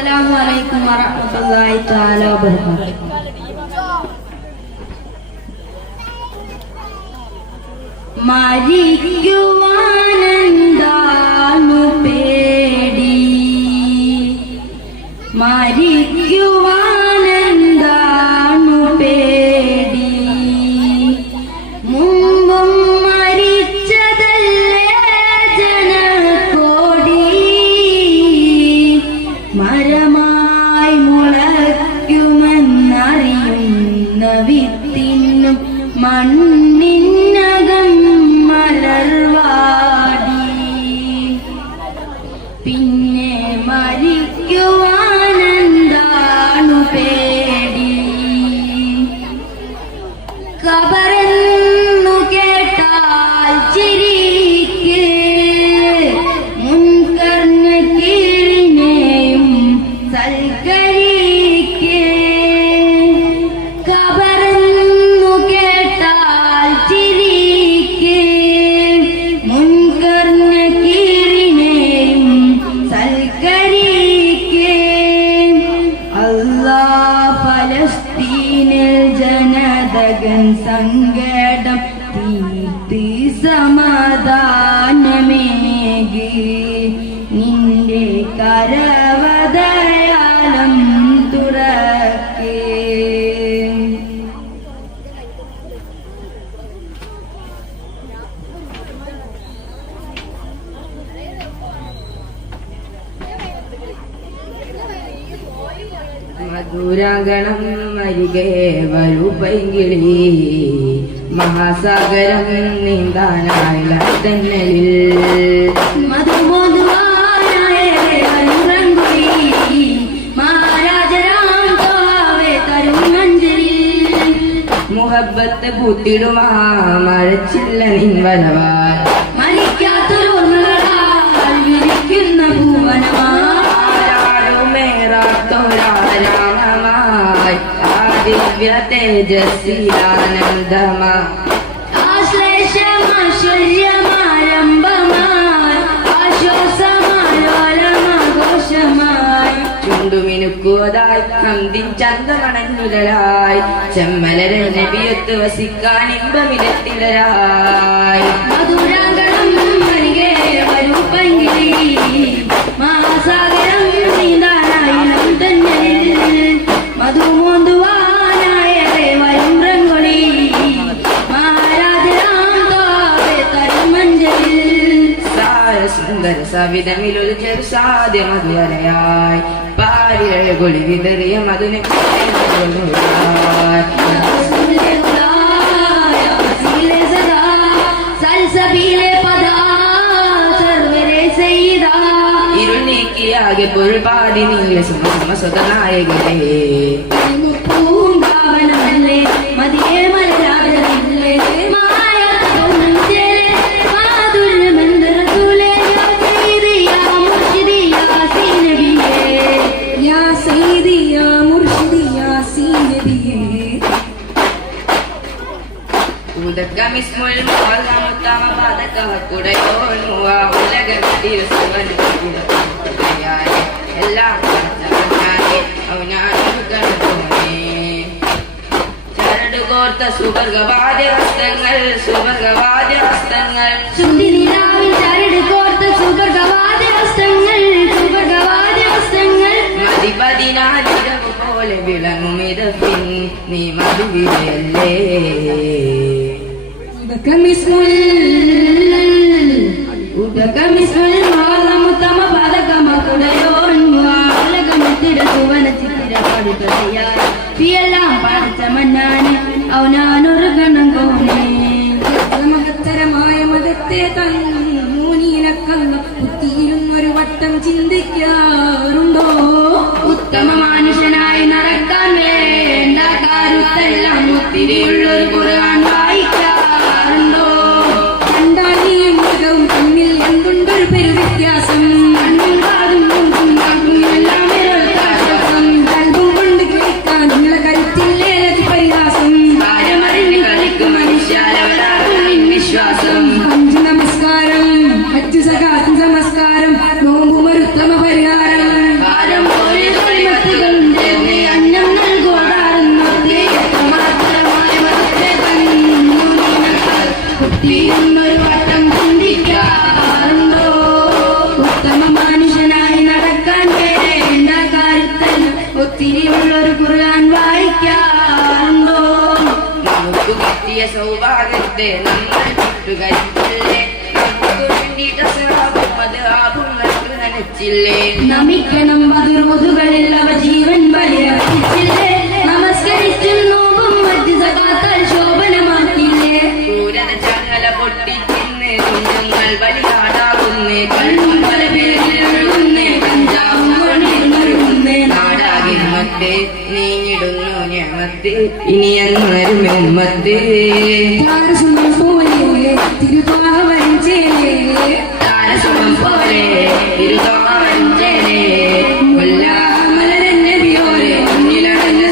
അസ്സലാമു അലൈക്കും വറഹ്മത്തുള്ളാഹി തആല പേടി? മരിക്കുവാനെന്താണു വിത്തിനും മണ്ണിനകം ജനതകൻ സങ്കടം തീർത്തി സമാധാനമേകി. നിന്റെ കരവതയാലം മധുരാങ്കണം അരികെ വരൂ പൈങ്കിളി മഹാസാഗരം നീന്താനായി തന്നലിൽ മുഹബത്ത് പൂത്തിടുമാ മഴച്ചില്ല നിൻ വരവാൽ ദിവ്യ തേജസ്സിലാനന്ദമാ ആശ്ലേഷമാശ്ചര്യമാരംഭമായി ആശ്വാസമാലോലമാഘോഷമായി ചുണ്ടുമിനുക്കുവതായി നന്ദി ചന്തമണഞ്ഞുലരായി ചെമ്മലര നബിയൊത്ത് വസിക്കാൻ ഇമ്പമിലെത്തിലരായി മധുരാങ്കണം சுந்தர சவிதமிலொரு செரு சாதி மதுவரையாய் பாரிழ கொழி விதறிய மதுனை இருள் பொருள் பாடி நீல சும சும சுதநாயகரே ഉദകമിസ്മുൽ മുഅല്ലമുത്തമ ബാദകവക്കുടയോൻ മുവാ ഉലകത്തിൽ സുവനത്തിലായി എല്ലാം പറഞ്ഞവനായി അവനാണ് ചരടുകോർത്ത സുവർഗവാദ്യ ഹസ്തങ്ങൾ സുവർഗവാദ്യ ഹസ്തങ്ങൾ ചുണ്ടിനിലാവിൽ ചരട് കോർത്ത സുവർഗവാദ്യ ഹസ്തങ്ങൾ സുവർഗവാദ്യ ഹസ്തങ്ങൾ മതിപതിനാലിരവ് പോലെ വിളങ്ങും ഇതപ്പിൻ നീ മധുവിലയല്ലേ بكم اسم ഉദകമിസ്മൽ മാലമുത്തമ പദകമ കുടയോൻ വാലകമിത്തിര സുവന ചിത്തിര പടുകയായി പിയെല്ലാം പടച്ച മന്നാന് അവനാനൊരു ഗണം കോണേ മഹത്തരമായ മതത്തെ തന്നു നീലക്കല്ല കുത്തിയിരുന്നൊരു വട്ടം ചിന്തിക്കാറുണ്ടോ ഉത്തമ മുഹമ്മദ് നമ്മൾ വിട്ടുകരിച്ചില്ലേ നമുക്ക് വേണ്ടിയിട്ട് സഹാബും മദ്ഹാബും നട്ടു നനച്ചില്ലേ? നമിക്കണം ജീവൻ വലിയ നമസ്കരിച്ചും നോമ്പും സകാത്താൽ ഇനി എന്നൊരു മെമ്മത്ത് താരസുന്ദരം പോലെ തിരുപാവൻ ചേലേ താരസുമം പോലെ തിരുതോമഞ്ചേനെ മലരന്നതിയോരെ മുന്നിലടഞ്ഞ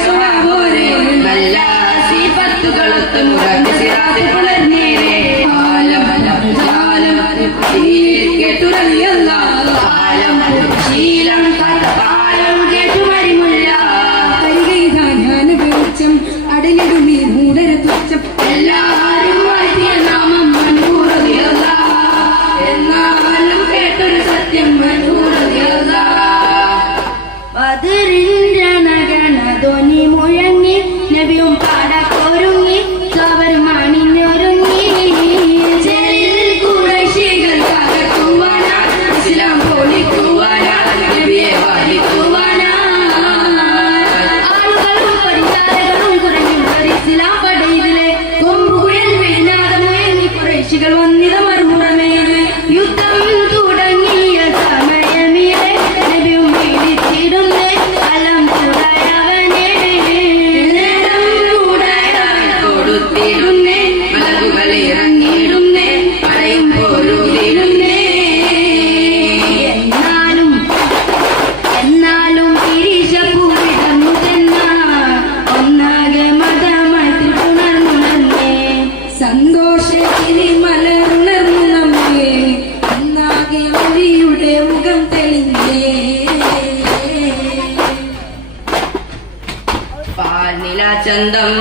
ചന്തം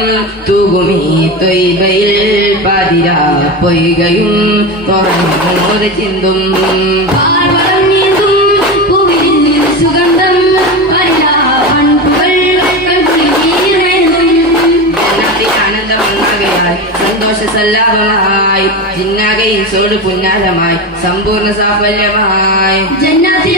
തൂകുമീ തൊയ്ബയിൽ പതിര പൊയ്കയും തുറന്നു ചിന്തും. സന്തോഷസല്ലാപമായി ജിന്നാകയും സോട് പുന്നാലമായി സമ്പൂർണ സാഫല്യമായി. ജന്നാത്തിൽ